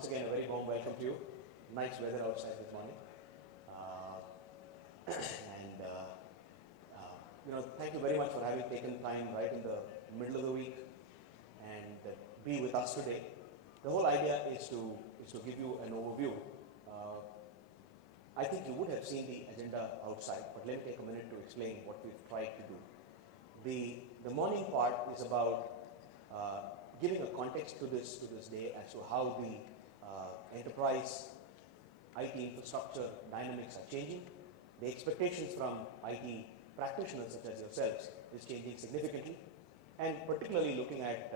once again, a very warm welcome to you. Nice weather outside this morning. Thank you very much for having taken time right in the middle of the week and be with us today. The whole idea is to give you an overview. I think you would have seen the agenda outside, but let me take a minute to explain what we've tried to do. The morning part is about giving a context to this day as to how the enterprise IT infrastructure dynamics are changing. The expectations from IT practitioners such as yourselves is changing significantly, and particularly looking at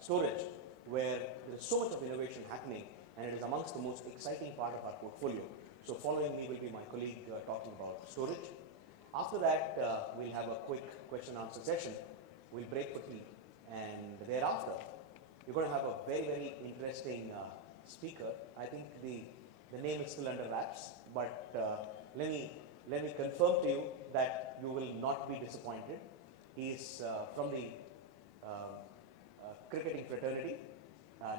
storage, where there is so much of innovation happening, and it is amongst the most exciting part of our portfolio. So following me will be my colleague talking about storage. After that, we'll have a quick question and answer session. We'll break for tea, and thereafter, you're going to have a very, very interesting speaker. I think the name is still under wraps, but let me confirm to you that you will not be disappointed. He's from the cricketing fraternity,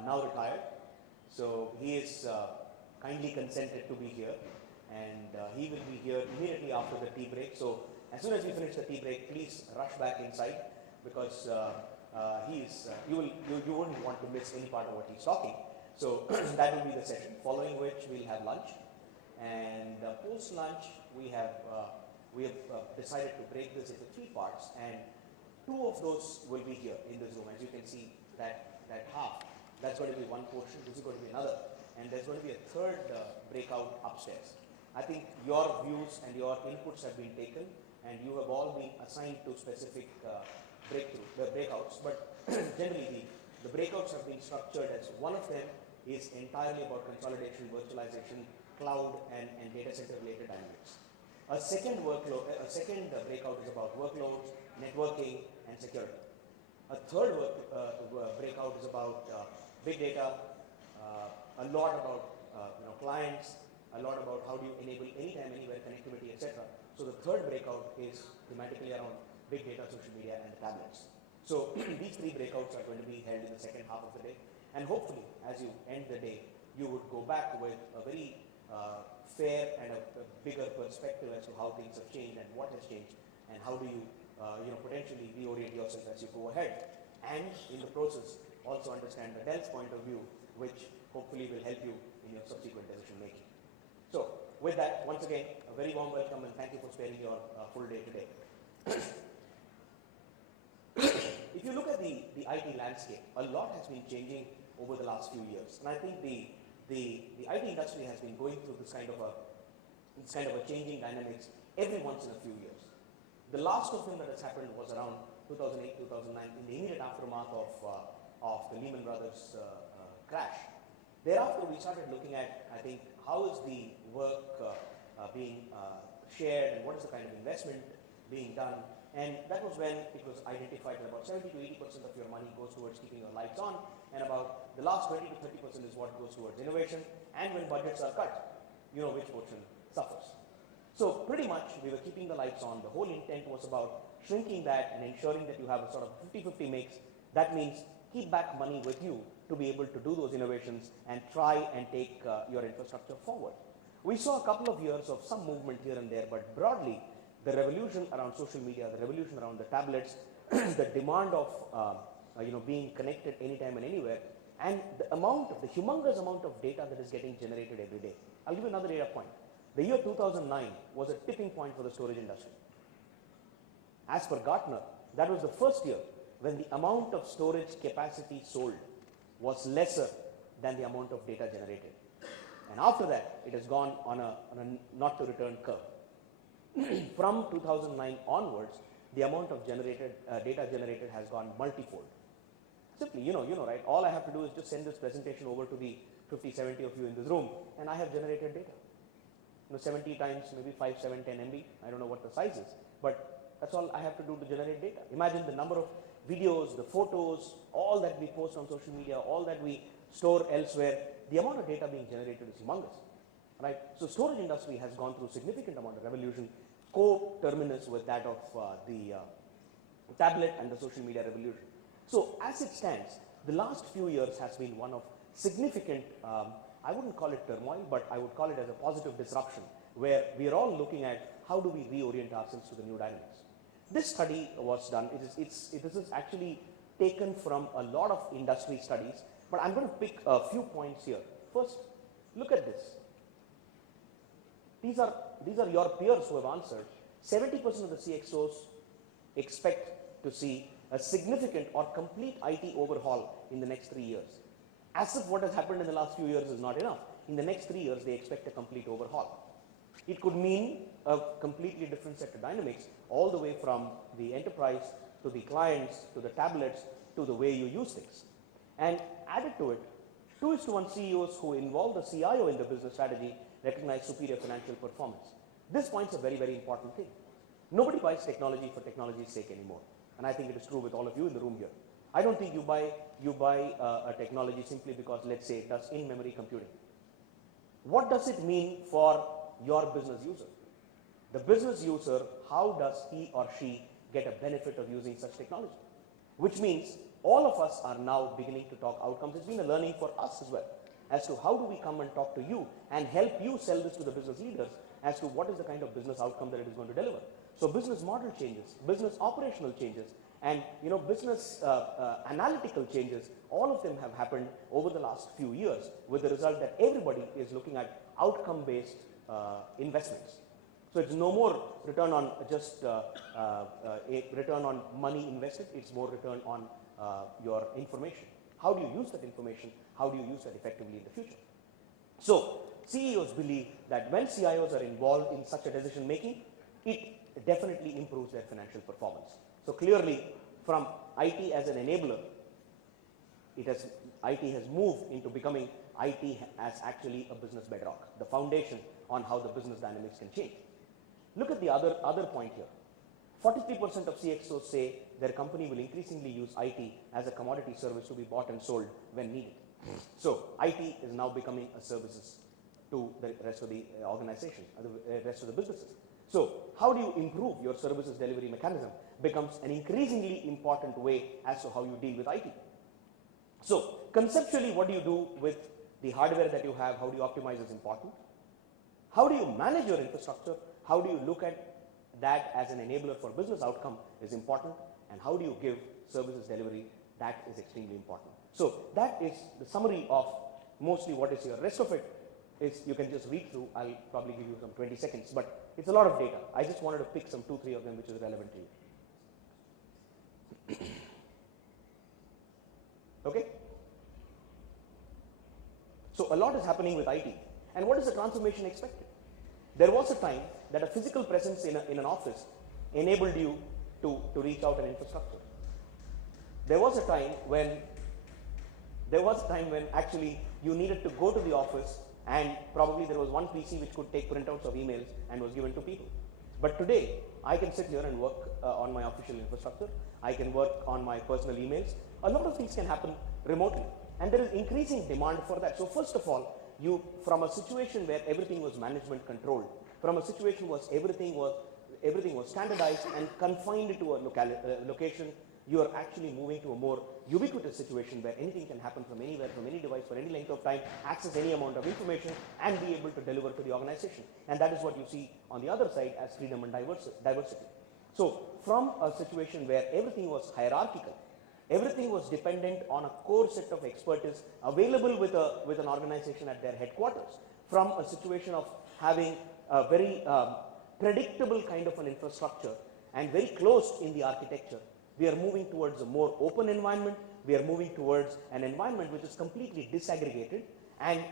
now retired. So he is kindly consented to be here, and he will be here immediately after the tea break. So as soon as we finish the tea break, please rush back inside, because you wouldn't want to miss any part of what he's talking. So that will be the session, following which we'll have lunch, and post lunch we have decided to break this into 3 parts, and 2 of those will be here in this room. As you can see, that half, that's going to be one portion, this is going to be another, and there's going to be a third breakout upstairs. I think your views and your inputs have been taken, and you have all been assigned to specific breakouts, but generally the breakouts have been structured as one of them is entirely about consolidation, virtualization, cloud, and data center related dynamics. A second breakout is about workloads, networking, and security. A third breakout is about big data, a lot about clients, a lot about how do you enable anytime, anywhere connectivity, etc. So the third breakout is thematically around big data, social media, and the tablets. So these 3 breakouts are going to be held in the second half of the day, and hopefully as you end the day, you would go back with a very fair and a bigger perspective as to how things have changed and what has changed, and how do you potentially reorient yourself as you go ahead, and in the process also understand the Dell's point of view, which hopefully will help you in your subsequent decision making. So with that, once again, a very warm welcome, and thank you for sparing your full day today. If you look at the IT landscape, a lot has been changing over the last few years, and I think the IT industry has been going through this kind of a changing dynamics every once in a few years. The last of them that has happened was around 2008, 2009, in the immediate aftermath of the Lehman Brothers crash. Thereafter, we started looking at, I think, how is the work being shared, and what is the kind of investment being done. And that was when it was identified that about 70 to 80% of your money goes towards keeping your lights on, and about the last 20 to 30% is what goes towards innovation. And when budgets are cut, you know which portion suffers. So pretty much we were keeping the lights on. The whole intent was about shrinking that and ensuring that you have a sort of 50-50 mix. That means keep back money with you to be able to do those innovations and try and take your infrastructure forward. We saw a couple of years of some movement here and there, but broadly, the revolution around social media, the revolution around the tablets, the demand of being connected anytime and anywhere, and the humongous amount of data that is getting generated every day. I'll give you another data point. The year 2009 was a tipping point for the storage industry. As per Gartner, that was the first year when the amount of storage capacity sold was lesser than the amount of data generated. And after that, it has gone on a not to return curve. From 2009 onwards, the amount of data generated has gone multifold. Simply, you know, right? All I have to do is just send this presentation over to the 50, 70 of you in this room, and I have generated data. 70 times maybe 5, 7, 10 MB. I don't know what the size is, but that's all I have to do to generate data. Imagine the number of videos, the photos, all that we post on social media, all that we store elsewhere. The amount of data being generated is humongous, right? So storage industry has gone through significant amount of revolution, co-terminus with that of the tablet and the social media revolution. So as it stands, the last few years has been one of significant, I wouldn't call it turmoil, but I would call it as a positive disruption, where we are all looking at how do we reorient ourselves to the new dynamics. This study was done, this is actually taken from a lot of industry studies, but I'm going to pick a few points here. First, look at this. These are your peers who have answered. 70% of the CXOs expect to see a significant or complete IT overhaul in the next 3 years. As if what has happened in the last few years is not enough. In the next 3 years, they expect a complete overhaul. It could mean a completely different set of dynamics, all the way from the enterprise to the clients, to the tablets, to the way you use things. And added to it, 2:1 CEOs who involve the CIO in the business strategy recognize superior financial performance. This point's a very, very important thing. Nobody buys technology for technology's sake anymore. And I think it is true with all of you in the room here. I don't think you buy a technology simply because, let's say, it does in-memory computing. What does it mean for your business user? The business user, how does he or she get a benefit of using such technology? Which means all of us are now beginning to talk outcomes. It's been a learning for us as well, as to how do we come and talk to you and help you sell this to the business leaders as to what is the kind of business outcome that it is going to deliver. So business model changes, business operational changes, and business analytical changes, all of them have happened over the last few years, with the result that everybody is looking at outcome-based investments. So it's no more return on just a return on money invested, it's more return on your information. How do you use that information? How do you use that effectively in the future? So CEOs believe that when CIOs are involved in such a decision making, it definitely improves their financial performance. So clearly, from IT as an enabler, IT has moved into becoming IT as actually a business bedrock, the foundation on how the business dynamics can change. Look at the other point here. 43% of CXOs say their company will increasingly use IT as a commodity service to be bought and sold when needed. So IT is now becoming a services to the rest of the organization, the rest of the businesses. So how do you improve your services delivery mechanism becomes an increasingly important way as to how you deal with IT. So conceptually, what do you do with the hardware that you have? How do you optimize is important. How do you manage your infrastructure? How do you look at that as an enabler for business outcome is important, and how do you give services delivery? That is extremely important. So that is the summary of mostly what is here. Rest of it is you can just read through. I'll probably give you some 20 seconds, but it's a lot of data. I just wanted to pick some 2-3 of them which is relevant to you. Okay? So a lot is happening with IT. And what is the transformation expected? There was a time that a physical presence in an office enabled you to reach out an infrastructure. There was a time when actually you needed to go to the office, and probably there was one PC which could take printouts of emails and was given to people. But today, I can sit here and work on my official infrastructure. I can work on my personal emails. A lot of things can happen remotely, and there is increasing demand for that. So first of all, from a situation where everything was management controlled, from a situation where everything was standardized and confined to a location, you are actually moving to a more ubiquitous situation where anything can happen from anywhere, from any device, for any length of time, access any amount of information, and be able to deliver to the organization. And that is what you see on the other side as freedom and diversity. So from a situation where everything was hierarchical, everything was dependent on a core set of expertise available with an organization at their headquarters, from a situation of having a very predictable kind of an infrastructure and very close in the architecture, we are moving towards a more open environment. We are moving towards an environment which is completely disaggregated, and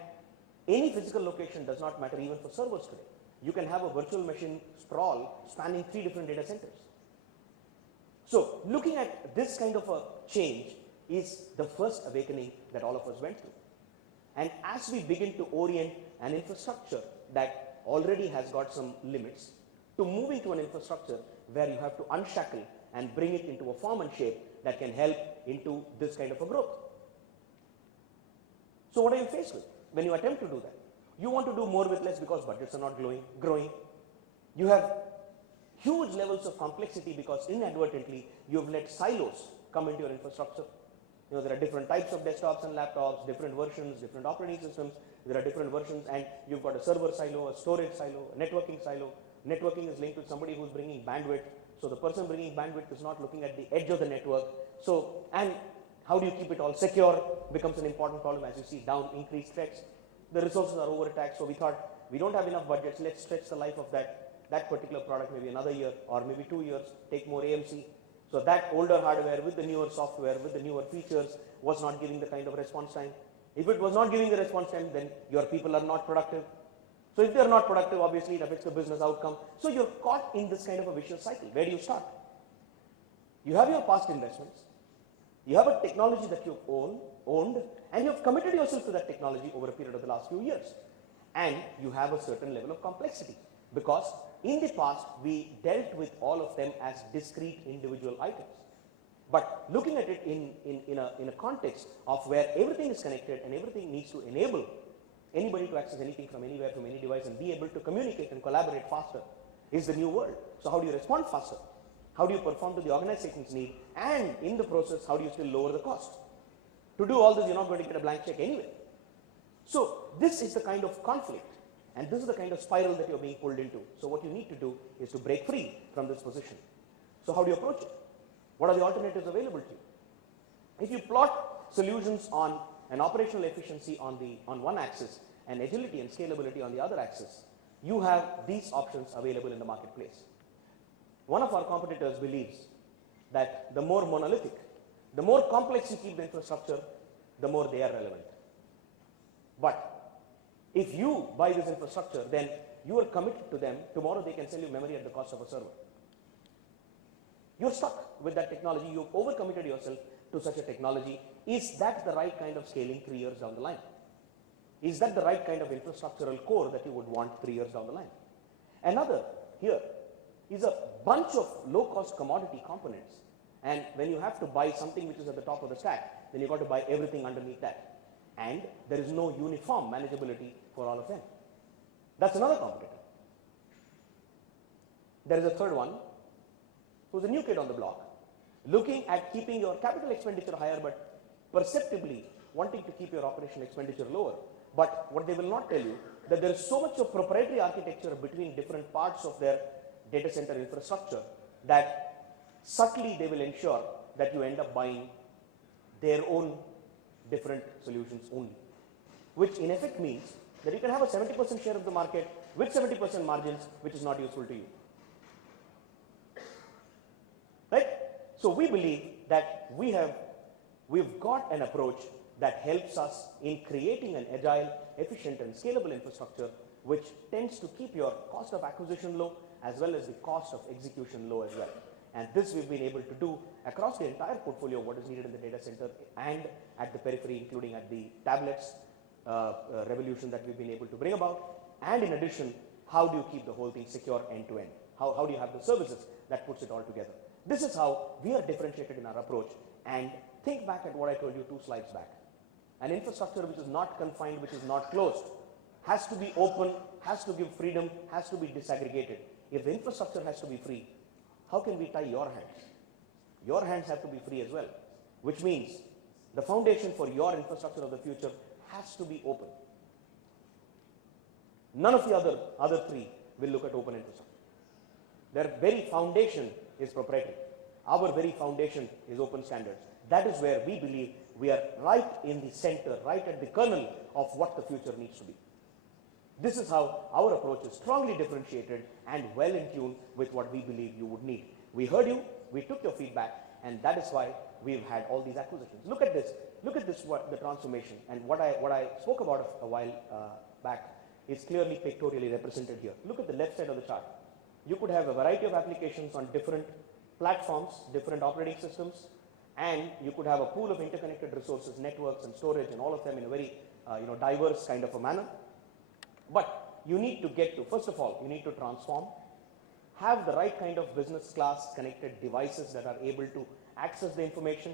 any physical location does not matter even for servers today. You can have a virtual machine sprawl spanning 3 different data centers. So looking at this kind of a change is the first awakening that all of us went through. And as we begin to orient an infrastructure that already has got some limits to moving to an infrastructure where you have to unshackle and bring it into a form and shape that can help into this kind of a growth. So what are you faced with when you attempt to do that? You want to do more with less because budgets are not growing. You have huge levels of complexity because inadvertently you have let silos come into your infrastructure. You know, there are different types of desktops and laptops, different versions, different operating systems. There are different versions, and you've got a server silo, a storage silo, a networking silo. Networking is linked with somebody who's bringing bandwidth. So the person bringing bandwidth is not looking at the edge of the network. So, and how do you keep it all secure becomes an important problem as you see down increased threats. The resources are over attacked, so we thought we don't have enough budgets, let's stretch the life of that particular product maybe another year or maybe 2 years, take more AMC. So that older hardware with the newer software, with the newer features was not giving the kind of response time. If it was not giving the response time, then your people are not productive. So if they are not productive, obviously it affects the business outcome. So you're caught in this kind of a vicious cycle. Where do you start? You have your past investments. You have a technology that you've owned, and you've committed yourself to that technology over a period of the last few years. And you have a certain level of complexity because in the past we dealt with all of them as discrete individual items. But looking at it in a context of where everything is connected and everything needs to enable anybody to access anything from anywhere, from any device, and be able to communicate and collaborate faster is the new world. So how do you respond faster? How do you perform to the organization's need? And in the process, how do you still lower the cost? To do all this, you're not going to get a blank check anyway. So this is the kind of conflict, and this is the kind of spiral that you're being pulled into. So what you need to do is to break free from this position. So how do you approach it? What are the alternatives available to you? If you plot solutions on an operational efficiency on one axis and agility and scalability on the other axis, you have these options available in the marketplace. One of our competitors believes that the more monolithic, the more complex you keep the infrastructure, the more they are relevant. But if you buy this infrastructure, then you are committed to them. Tomorrow they can sell you memory at the cost of a server. You're stuck with that technology. You've overcommitted yourself to such a technology. Is that the right kind of scaling 3 years down the line? Is that the right kind of infrastructural core that you would want 3 years down the line? Another here is a bunch of low-cost commodity components. And when you have to buy something which is at the top of the stack, then you've got to buy everything underneath that. And there is no uniform manageability for all of them. That's another competitor. There is a third one, who's a new kid on the block, looking at keeping your capital expenditure higher, but perceptibly wanting to keep your operational expenditure lower. But what they will not tell you, that there is so much of proprietary architecture between different parts of their data center infrastructure that subtly they will ensure that you end up buying their own different solutions only, which in effect means that you can have a 70% share of the market with 70% margins, which is not useful to you. Right? So we believe that we've got an approach that helps us in creating an agile, efficient, and scalable infrastructure, which tends to keep your cost of acquisition low as well as the cost of execution low as well. And this we've been able to do across the entire portfolio of what is needed in the data center and at the periphery, including at the tablets revolution that we've been able to bring about. And in addition, how do you keep the whole thing secure end to end? How do you have the services that puts it all together? This is how we are differentiated in our approach. And think back at what I told you 2 slides back. An infrastructure which is not confined, which is not closed, has to be open, has to give freedom, has to be disaggregated. If the infrastructure has to be free, how can we tie your hands? Your hands have to be free as well, which means the foundation for your infrastructure of the future has to be open. None of the other 3 will look at open infrastructure. Their very foundation is proprietary. Our very foundation is open standards. That is where we believe we are right in the center, right at the kernel of what the future needs to be. This is how our approach is strongly differentiated and well in tune with what we believe you would need. We heard you, we took your feedback, and that is why we've had all these acquisitions. Look at this, the transformation, and what I spoke about a while back is clearly pictorially represented here. Look at the left side of the chart. You could have a variety of applications on different platforms, different operating systems, and you could have a pool of interconnected resources, networks and storage, and all of them in a very diverse kind of a manner. But you need to get to, first of all, you need to transform, have the right kind of business class connected devices that are able to access the information,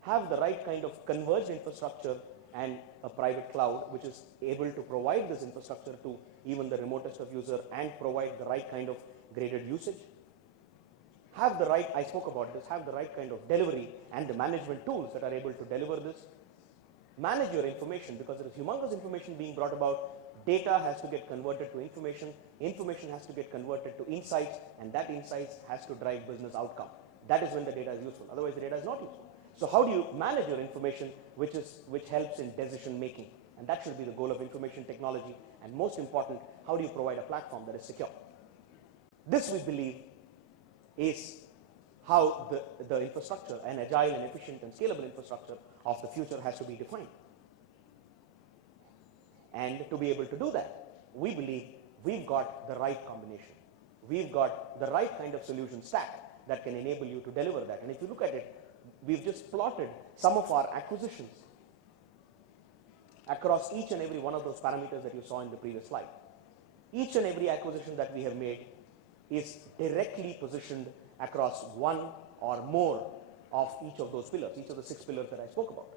have the right kind of converged infrastructure and a private cloud which is able to provide this infrastructure to even the remotest of user and provide the right kind of graded usage. have the right, I spoke about this, have the right kind of delivery and the management tools that are able to deliver this. Manage your information, because there is humongous information being brought about. Data has to get converted to information, information has to get converted to insights, and that insights has to drive business outcome. That is when the data is useful, otherwise the data is not useful. So how do you manage your information, which helps in decision making? And that should be the goal of information technology. And most important, how do you provide a platform that is secure? This, we believe, is how the infrastructure, an agile and efficient and scalable infrastructure of the future has to be defined. And to be able to do that, we believe we've got the right combination. We've got the right kind of solution stack that can enable you to deliver that. And if you look at it, we've just plotted some of our acquisitions across each and every one of those parameters that you saw in the previous slide. Each and every acquisition that we have made is directly positioned across one or more of each of those pillars, each of the 6 pillars that I spoke about.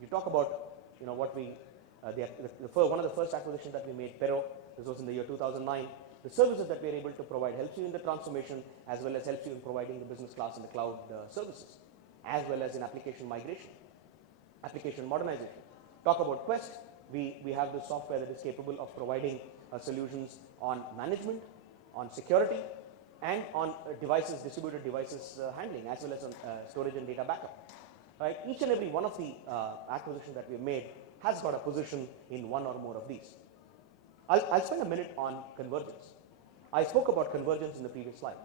You talk about, what we, one of the first acquisitions that we made, Pero, this was in the year 2009. The services that we are able to provide helps you in the transformation, as well as helps you in providing the business class and the cloud services, as well as in application migration, application modernization. Talk about Quest, we have the software that is capable of providing solutions on management, on security, and on devices, distributed devices handling, as well as on storage and data backup. Right? Each and every one of the acquisitions that we have made has got a position in one or more of these. I'll spend a minute on convergence. I spoke about convergence in the previous slide.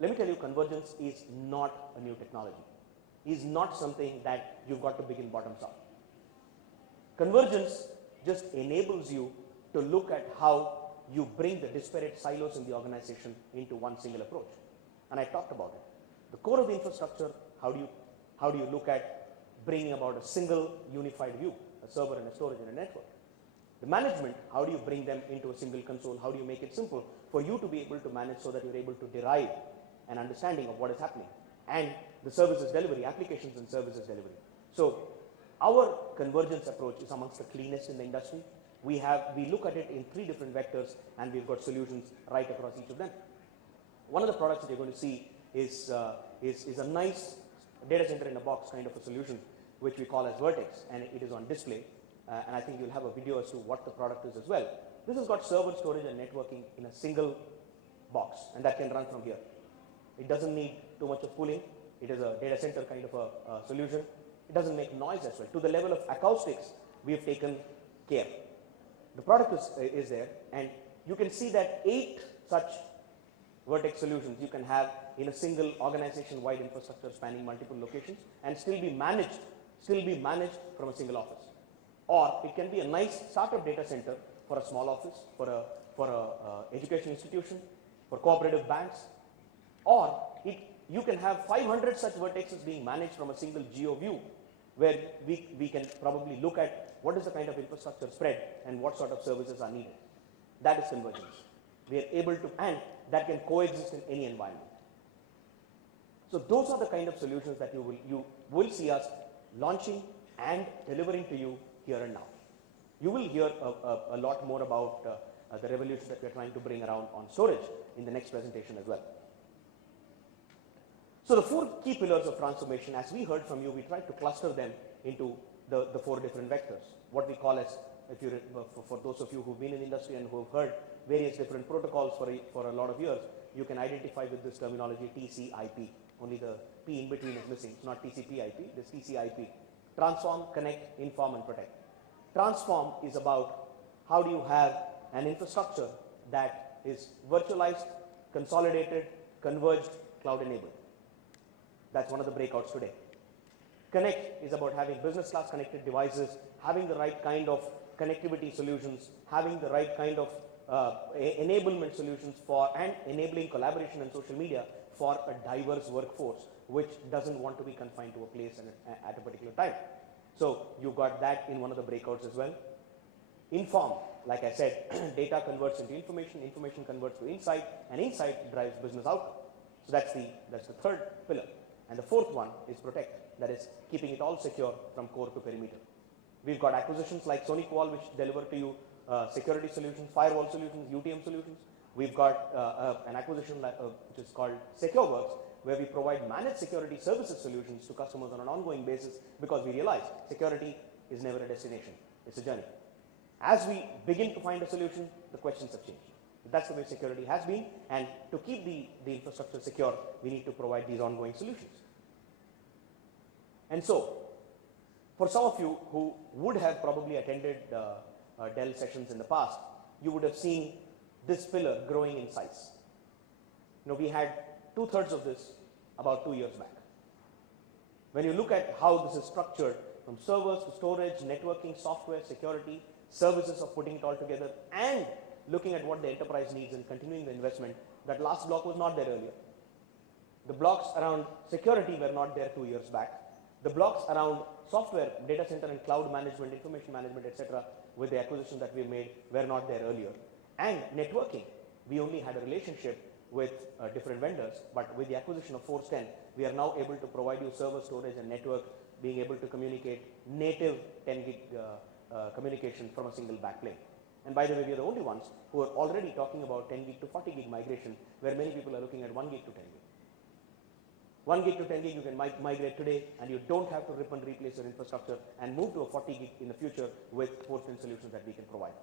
Let me tell you, convergence is not a new technology. Is not something that you've got to begin bottoms up. Convergence just enables you to look at how you bring the disparate silos in the organization into one single approach. And I talked about it. The core of the infrastructure, how do you look at bringing about a single unified view, a server and a storage and a network? The management, how do you bring them into a single console? How do you make it simple for you to be able to manage so that you're able to derive an understanding of what is happening? And the services delivery, applications and services delivery. So our convergence approach is amongst the cleanest in the industry. We look at it in 3 different vectors, and we've got solutions right across each of them. One of the products that you're going to see is a nice data center in a box kind of a solution, which we call as Vertex, and it is on display. And I think you'll have a video as to what the product is as well. This has got server, storage, and networking in a single box, and that can run from here. It doesn't need too much of cooling. It is a data center kind of a solution. It doesn't make noise as well. To the level of acoustics, we have taken care. The product is there, and you can see that 8 such Vertex solutions you can have in a single organization-wide infrastructure spanning multiple locations and still be managed from a single office. Or it can be a nice startup data center for a small office, for a education institution, for cooperative banks. Or you can have 500 such vertexes being managed from a single geo view, where we can probably look at what is the kind of infrastructure spread and what sort of services are needed. That is convergence. We are able to, and that can coexist in any environment. So those are the kind of solutions that you will see us launching and delivering to you here and now. You will hear a lot more about the revolution that we are trying to bring around on storage in the next presentation as well. So the 4 key pillars of transformation, as we heard from you, we tried to cluster them into the 4 different vectors. What we call as, for those of you who've been in the industry and who've heard various different protocols for a lot of years, you can identify with this terminology TCP. Only the P in between is missing. It's not TCP/IP, it's TCP. Transform, connect, inform, and protect. Transform is about how do you have an infrastructure that is virtualized, consolidated, converged, cloud-enabled. That's one of the breakouts today. Connect is about having business class connected devices, having the right kind of connectivity solutions, having the right kind of enablement solutions and enabling collaboration and social media for a diverse workforce, which doesn't want to be confined to a place at a particular time. So you got that in one of the breakouts as well. Inform, like I said, data converts into information, information converts to insight, and insight drives business outcome. So that's the 3rd pillar. And the 4th one is protect, that is keeping it all secure from core to perimeter. We've got acquisitions like SoniQual, which deliver to you security solutions, firewall solutions, UTM solutions. We've got an acquisition which is called SecureWorks, where we provide managed security services solutions to customers on an ongoing basis, because we realize security is never a destination, it's a journey. As we begin to find a solution, the questions have changed. That's the way security has been, and to keep the infrastructure secure, we need to provide these ongoing solutions. And so, for some of you who would have probably attended Dell sessions in the past, you would have seen this pillar growing in size. We had 2/3 of this about 2 years back. When you look at how this is structured, from servers to storage, networking, software, security, services of putting it all together, and looking at what the enterprise needs and continuing the investment, that last block was not there earlier. The blocks around security were not there 2 years back. The blocks around software, data center and cloud management, information management, etc., with the acquisition that we made, were not there earlier. And networking, we only had a relationship with different vendors, but with the acquisition of Force10, we are now able to provide you server, storage, and network, being able to communicate native 10 gig communication from a single backplane. And by the way, we are the only ones who are already talking about 10 gig to 40 gig migration, where many people are looking at 1 gig to 10 gig. 1 gig to 10 gig you can migrate today, and you don't have to rip and replace your infrastructure and move to a 40 gig in the future with Force10 solutions that we can provide.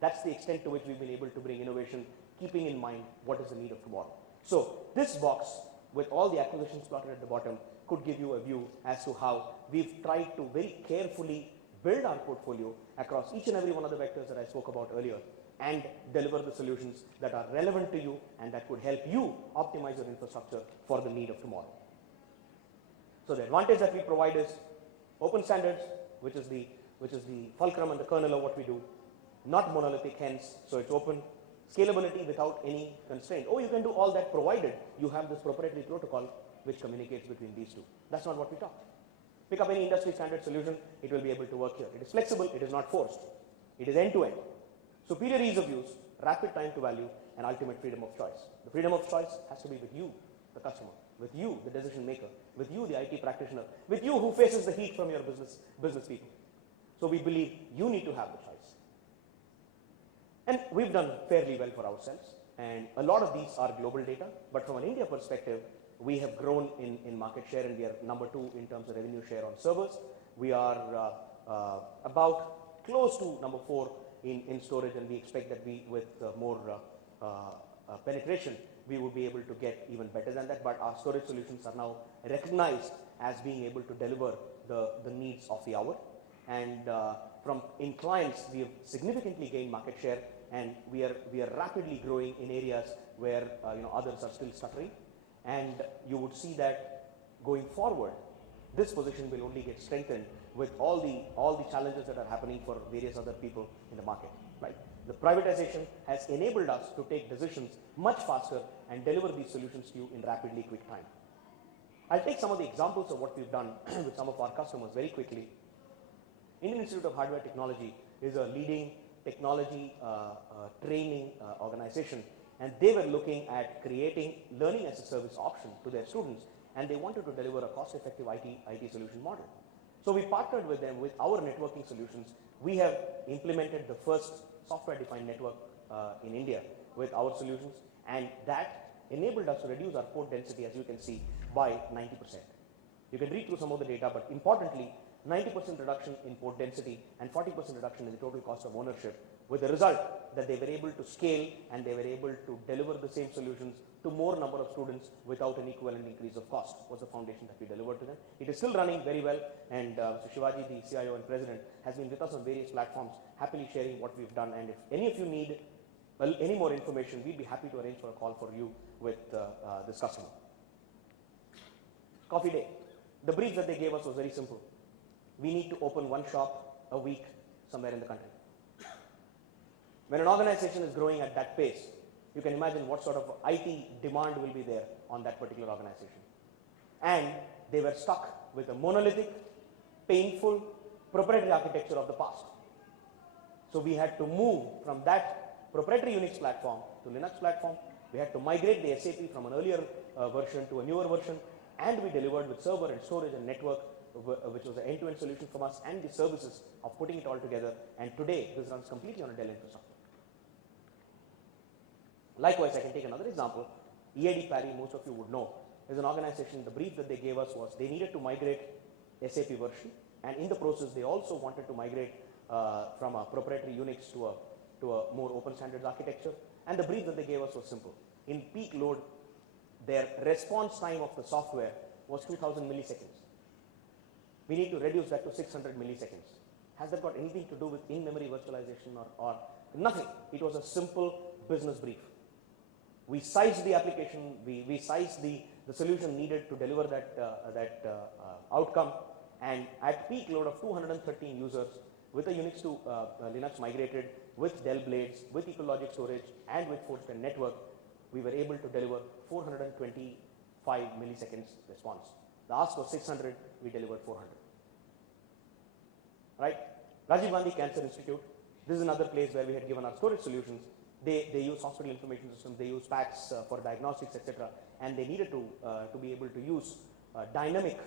That's the extent to which we've been able to bring innovation, keeping in mind what is the need of tomorrow. So this box, with all the acquisitions plotted at the bottom, could give you a view as to how we've tried to very carefully build our portfolio across each and every one of the vectors that I spoke about earlier, and deliver the solutions that are relevant to you and that could help you optimize your infrastructure for the need of tomorrow. So the advantage that we provide is open standards, which is the fulcrum and the kernel of what we do. Not monolithic, hence, so it's open. Scalability without any constraint. Oh, you can do all that provided you have this proprietary protocol which communicates between these two. That's not what we talk. Pick up any industry standard solution, it will be able to work here. It is flexible, it is not forced. It is end-to-end. Superior ease of use, rapid time to value, and ultimate freedom of choice. The freedom of choice has to be with you, the customer, with you, the decision maker, with you, the IT practitioner, with you who faces the heat from your business people. So we believe you need to have the choice. And we've done fairly well for ourselves, and a lot of these are global data, but from an India perspective, we have grown in market share, and we are number 2 in terms of revenue share on servers. We are about close to number 4 in storage, and we expect that with more penetration, we will be able to get even better than that. But our storage solutions are now recognized as being able to deliver the needs of the hour. And in clients, we have significantly gained market share, and we are rapidly growing in areas where others are still stuttering. And you would see that going forward, this position will only get strengthened with all the challenges that are happening for various other people in the market. Right? The privatization has enabled us to take decisions much faster and deliver these solutions to you in rapidly quick time. I'll take some of the examples of what we've done with some of our customers very quickly. Indian Institute of Hardware Technology is a leading technology training organization, and they were looking at creating learning as a service option to their students, and they wanted to deliver a cost-effective IT solution model. So we partnered with them with our networking solutions. We have implemented the first software-defined network in India with our solutions, and that enabled us to reduce our port density, as you can see, by 90%. You can read through some of the data, but importantly, 90% reduction in port density and 40% reduction in the total cost of ownership, with the result that they were able to scale and they were able to deliver the same solutions to more number of students without an equivalent increase of cost, was the foundation that we delivered to them. It is still running very well, and so Shivaji, the CIO and President, has been with us on various platforms, happily sharing what we've done. And if any of you need any more information, we'd be happy to arrange for a call for you with this customer. Coffee Day. The brief that they gave us was very simple. We need to open one shop a week somewhere in the country. When an organization is growing at that pace, you can imagine what sort of IT demand will be there on that particular organization. And they were stuck with a monolithic, painful, proprietary architecture of the past. So we had to move from that proprietary Unix platform to Linux platform. We had to migrate the SAP from an earlier version to a newer version, and we delivered with server and storage and network, which was an end-to-end solution from us, and the services of putting it all together. And today, this runs completely on a Dell infrastructure. Likewise, I can take another example. EAD Parry, most of you would know, is an organization. The brief that they gave us was they needed to migrate SAP version, and in the process, they also wanted to migrate from a proprietary Unix to a more open standards architecture. And the brief that they gave us was simple. In peak load, their response time of the software was 2000 milliseconds. We need to reduce that to 600 milliseconds. Has that got anything to do with in-memory virtualization or nothing? It was a simple business brief. We sized the application, we sized the solution needed to deliver that outcome, and at peak load of 213 users with a Unix to Linux migrated, with Dell blades, with Ecologic storage, and with Fortran network, we were able to deliver 425 milliseconds response. The ask was 600, we delivered 400. Right? Rajiv Gandhi Cancer Institute, this is another place where we had given our storage solutions. They use hospital information systems, they use PACS for diagnostics, etc., and they needed to be able to use dynamic,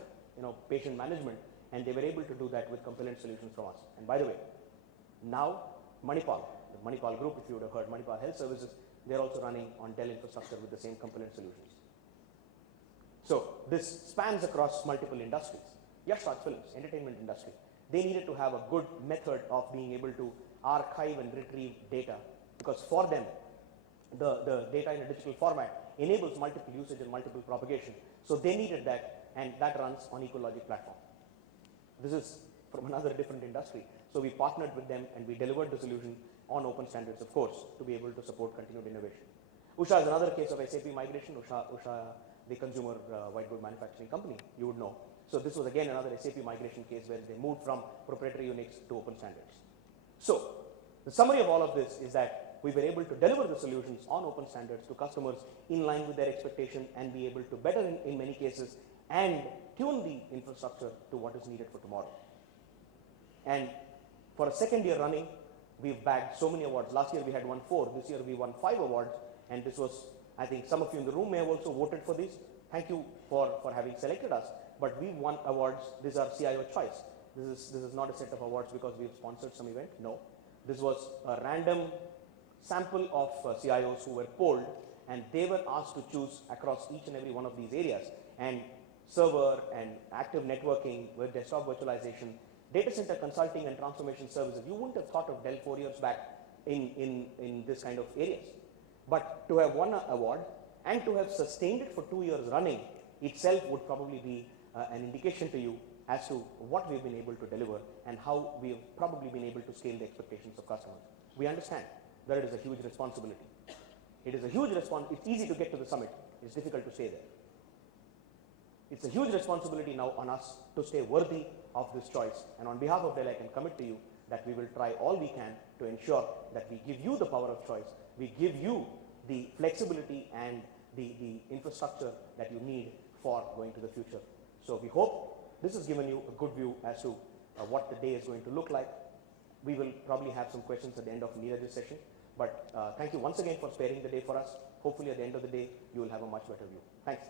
patient management, and they were able to do that with component solutions from us. And by the way, now Manipal, the Manipal group, if you would have heard, Manipal Health Services, they're also running on Dell infrastructure with the same component solutions. So this spans across multiple industries. Yash Raj Films, entertainment industry, they needed to have a good method of being able to archive and retrieve data, because for them, the data in a digital format enables multiple usage and multiple propagation. So they needed that, and that runs on Ecologic platform. This is from another different industry. So we partnered with them and we delivered the solution on open standards, of course, to be able to support continued innovation. Usha is another case of SAP migration. Usha, the consumer white good manufacturing company, you would know. So this was again another SAP migration case where they moved from proprietary Unix to open standards. So the summary of all of this is that we were able to deliver the solutions on open standards to customers in line with their expectation, and be able to better in many cases and tune the infrastructure to what is needed for tomorrow. And for a second year running, we've bagged so many awards. Last year we had won 4, this year we won 5 awards, and this was, I think some of you in the room may have also voted for this. Thank you for having selected us, but we won awards. These are CIO choice. This is not a set of awards because we've sponsored some event, no. This was a random sample of CIOs who were polled, and they were asked to choose across each and every one of these areas. And server and active networking with desktop virtualization, data center consulting and transformation services, you wouldn't have thought of Dell 4 years back in this kind of areas. But to have won an award and to have sustained it for 2 years running itself would probably be an indication to you as to what we've been able to deliver and how we've probably been able to scale the expectations of customers. We understand that it is a huge responsibility. It is a huge responsibility. It's easy to get to the summit. It's difficult to stay there. It's a huge responsibility now on us to stay worthy of this choice. And on behalf of Dell, I can commit to you that we will try all we can to ensure that we give you the power of choice. We give you the flexibility and the infrastructure that you need for going to the future. So we hope this has given you a good view as to what the day is going to look like. We will probably have some questions at the end of Neeraj's session. But thank you once again for sparing the day for us. Hopefully at the end of the day, you will have a much better view. Thanks.